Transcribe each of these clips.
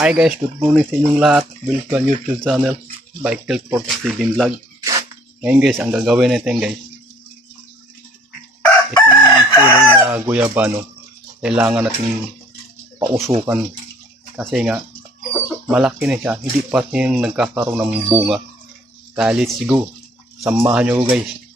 Hi guys, good morning sa inyong lahat. Welcome YouTube channel, Bike 47 Vlog. Ngayon guys, ang gagawin natin guys, itong puno na guyabano, kailangan natin pausukan. Kasi nga, malaki na siya, hindi pa siya nagkakaroon ng bunga. Kaya let's go, samahan nyo guys.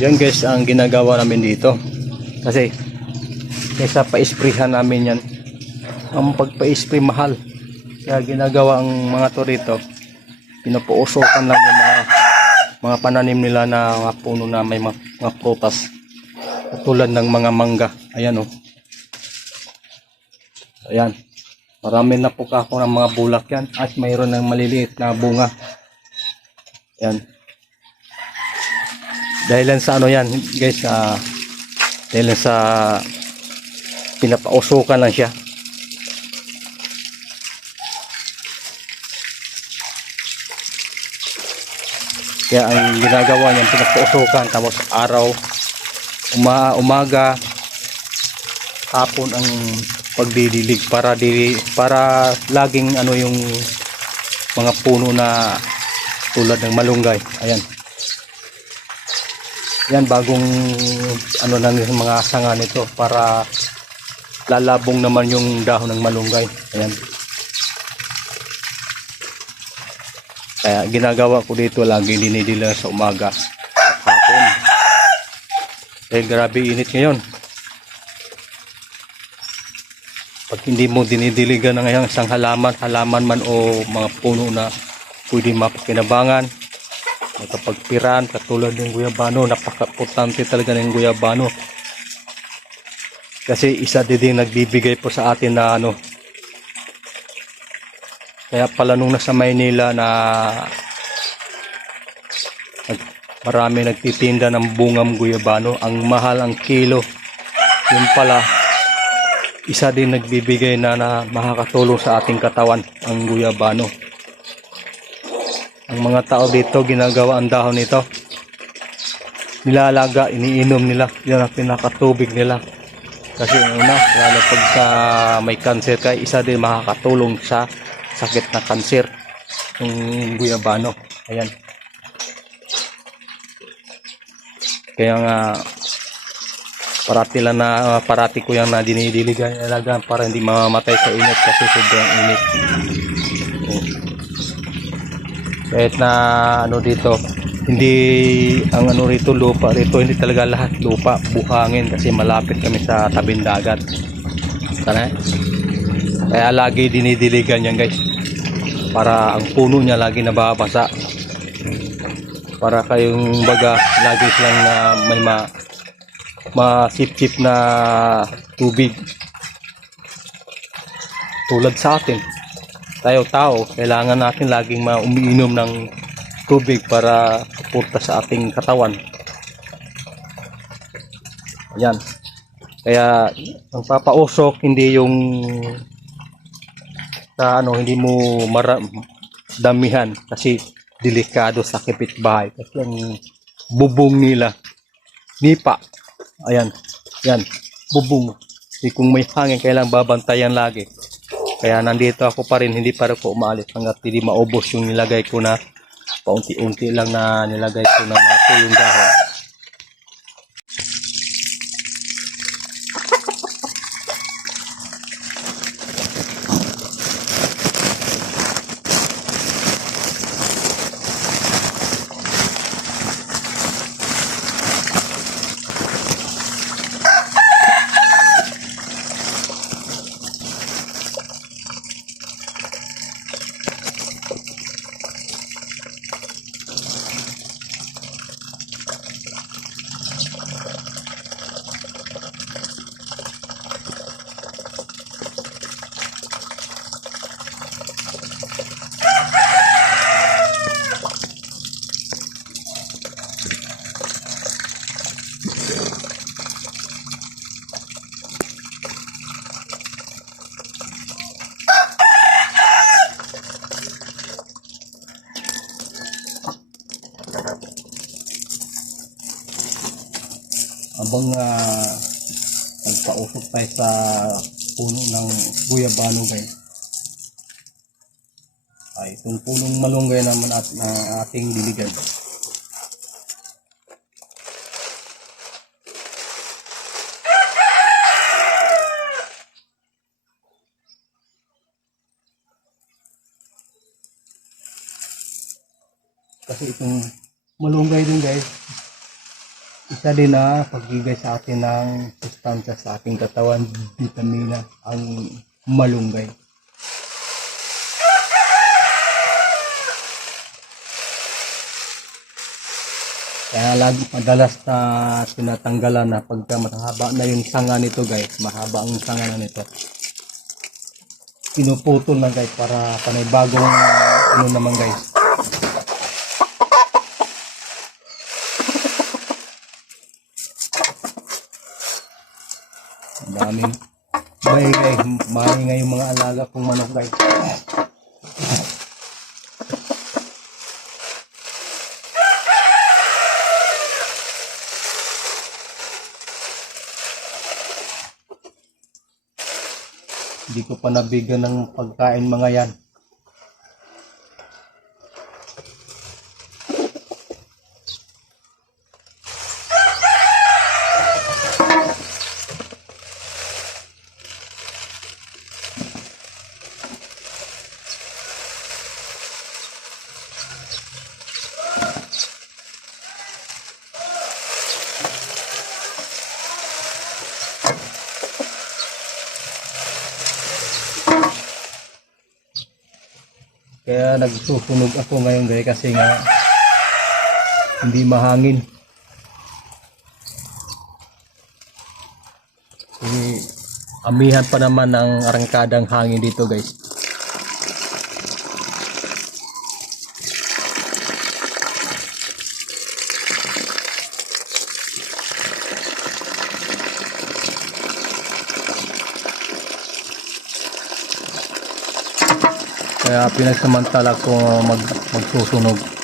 Yan guys ang ginagawa namin dito. Kasi kaysa pa-sprayhan namin yan. Ang pagpa-spray mahal. Kaya ginagawa ang mga to rito. Pinapausokan lang yung mga, mga pananim nila na mga puno na may mga, mga prutas. Tulad ng mga mangga. Ayan o. Ayan. Marami na po ako ng mga bulak yan. At mayroon ng maliliit na bunga. Ayan. Dahil sa ano yan, guys, ah dahil sa pinapausukan lang siya. Kaya ang ginagawa niya, pinapausukan, tapos araw, uma, umaga, hapon ang pagdidilig para di, para laging ano yung mga puno na tulad ng malunggay. Ayan. Yan bagong ano na ng mga sanga nito para lalabong naman yung dahon ng malunggay. Ayan. Kaya ginagawa ko dito lagi dinidila sa umaga hapon. Dahil grabe init ngayon. Pag hindi mo dinidiligan ng isang halaman, halaman man o mga puno na pwede mapakinabangan, Nakapagpiran, katulad ng guyabano, napaka-importante talaga ng guyabano. Kasi isa din din nagbibigay po sa atin na ano. Kaya pala nung nasa Maynila na marami nagtitinda ng bungam guyabano, ang mahal ang kilo. Yun pala, isa din nagbibigay na, na makakatulong sa ating katawan, ang guyabano ang mga tao dito ginagawa ang dahon nito. Nilalaga iniinom nila. Yan ang pinakatubig nila. Kasi una lalo pagka may cancer ka isa din makakatulong sa sakit na cancer. Yung guyabano ayan. Kaya nga parati lang na parati ko yung na dinidiligan nilalaga para hindi mamamatay sa init kasi sobrang init. oh kahit na ano dito hindi ang ano rito lupa rito hindi talaga lahat lupa buhangin kasi malapit kami sa tabing dagat tanay. Kaya lagi dinidiligan yan guys. Para ang puno niya lagi nababasa. Para kayong baga lagi silang na may ma masip-sip na tubig. Tulad sa atin. Tayo tao, kailangan natin laging ma umiinom ng tubig para suporta sa ating katawan. Ayan. Kaya ang papausok hindi yung sa ano hindi mo mara, damihan kasi delikado sa kapitbahay. Kasi ang bubong nila. Nipa. Ayan. Yan bubong. Di kung may hangin kailangan babantayan lagi kaya nandito ako pa rin hindi para ko umaalis hanggat hindi maubos yung nilagay ko na paunti-unti lang na nilagay ko na mato yung dahon habang uh, nagpausok tayo sa puno ng guyabano guys ay itong punong malunggay naman at na ating diligan kasi itong malunggay din guys isa din na pagbigay sa atin ng sustansya sa ating katawan, vitamina, ang malunggay. Kaya lagi madalas na tinatanggalan na pagka mahaba na yung sanga nito guys, mahaba ang sanga na nito. Pinuputol na guys para panibagong ano naman guys. Ang daming maingay, maingay yung mga alaga kong manok guys. Hindi ko pa nabigyan ng pagkain mga yan. Kaya nagsusunog ako ngayon guys kasi nga hindi mahangin. Amihan pa naman ng arangkadang hangin dito guys. Kaya pinagsamantala ko mag, magsusunog.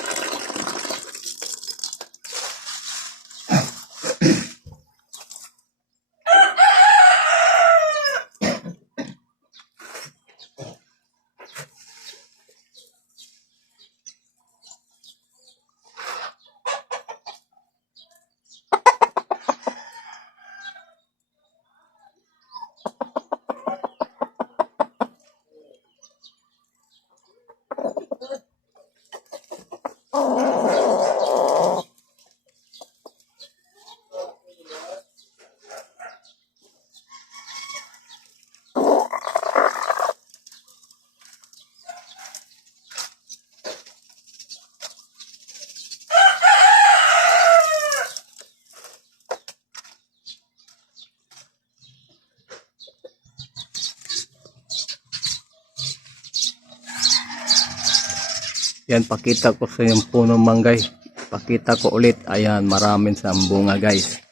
Yan, pakita ko sa yung puno manggay. Pakita ko ulit. Ayan, maraming sambunga guys.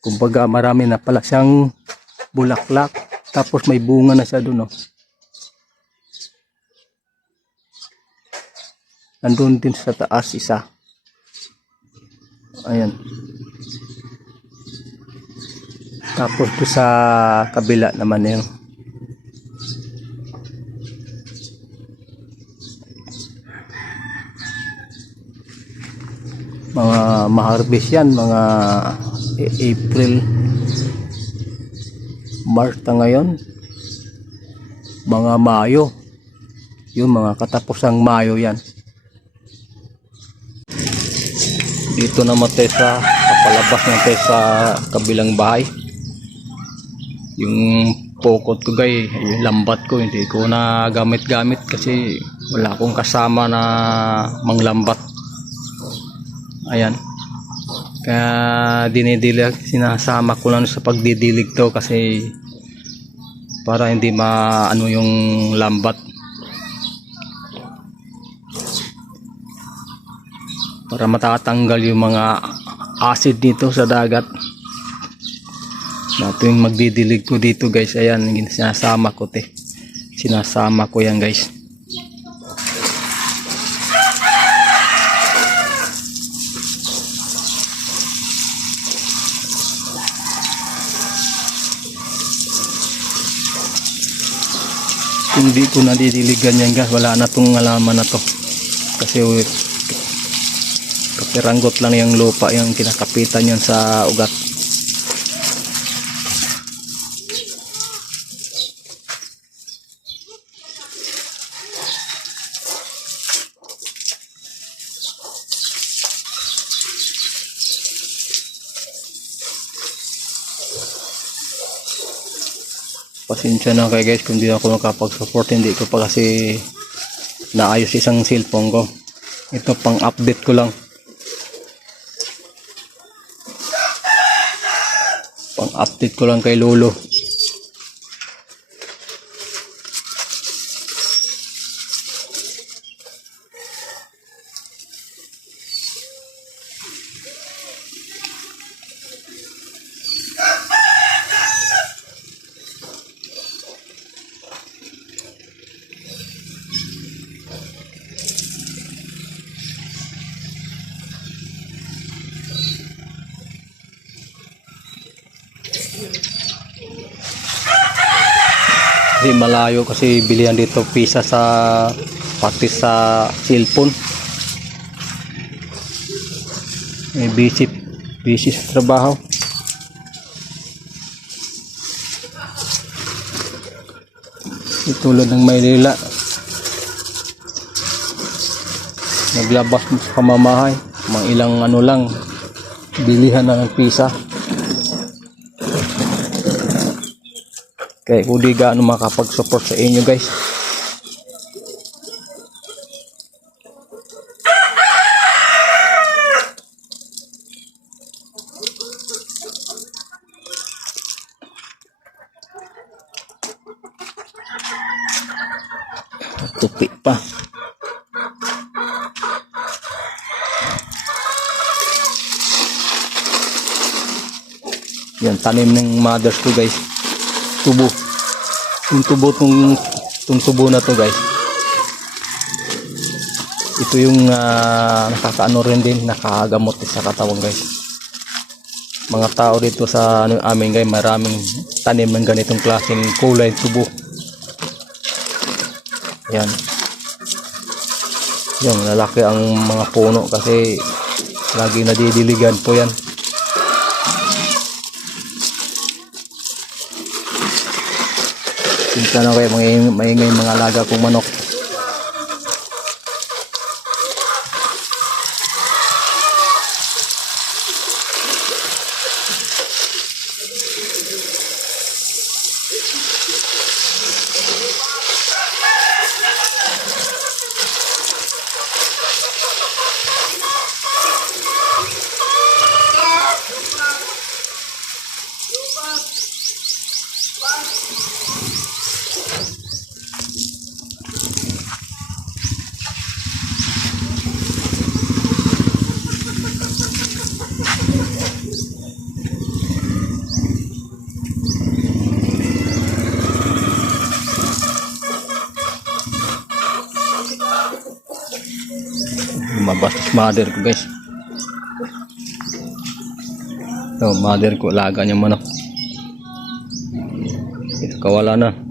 Kumbaga marami na pala siyang bulaklak. Tapos may bunga na siya doon. Oh. Nandun din sa taas isa. Ayan. Tapos sa kabila naman yun. Mga maharbis yan, mga April, March na ngayon. Mga Mayo. Yung mga katapusang Mayo yan. Dito naman tayo sa kapalabas na tayo sa kabilang bahay. Yung pokot ko gay, yung lambat ko, hindi ko na gamit-gamit kasi wala akong kasama na manglambat. Ayan. Kaya dinidilig, sinasama ko lang sa pagdidilig to kasi para hindi maano yung lambat. Para matatanggal yung mga acid dito sa dagat. Na tuwing magdidilig ko dito guys, ayan, sinasama ko te. Sinasama ko yan guys. Kung di ko nadidiligan yan guys, wala na tong alaman na to. Kasi kapiranggot lang yung lupa yung kinakapitan yan sa ugat. Pasensya na kayo guys kung di ako nakapag-support. Hindi ko pa kasi naayos isang cellphone ko. Ito pang update ko lang. Pang update ko lang kay lolo Kasi malayo kasi bilihan dito pisa sa pati sa cellphone. May busy, busy sa trabaho. Di Tulad ng Maynila. Naglabas sa pamamahay. Mga ilang ano lang. Bilihan ng pisa. Kaya kung di gaano makapag-support sa inyo guys. Tupi pa. Yan, tanim ng mothers ko guys. Tubo. Yung tubo tong, tong tubo na to guys. Ito yung ah, nakakaano rin din, nakagamot sa katawan guys. Mga tao dito sa ano, amin guys, maraming tanim ng ganitong klaseng kulay tubo. Yan. Yung lalaki ang mga puno kasi lagi nadidiligan po yan. Pinta na kayo mga maingay mga alaga kong manok. Bastos mother ko guys. So, mother ko, alaga niya manok. Ito kawala na.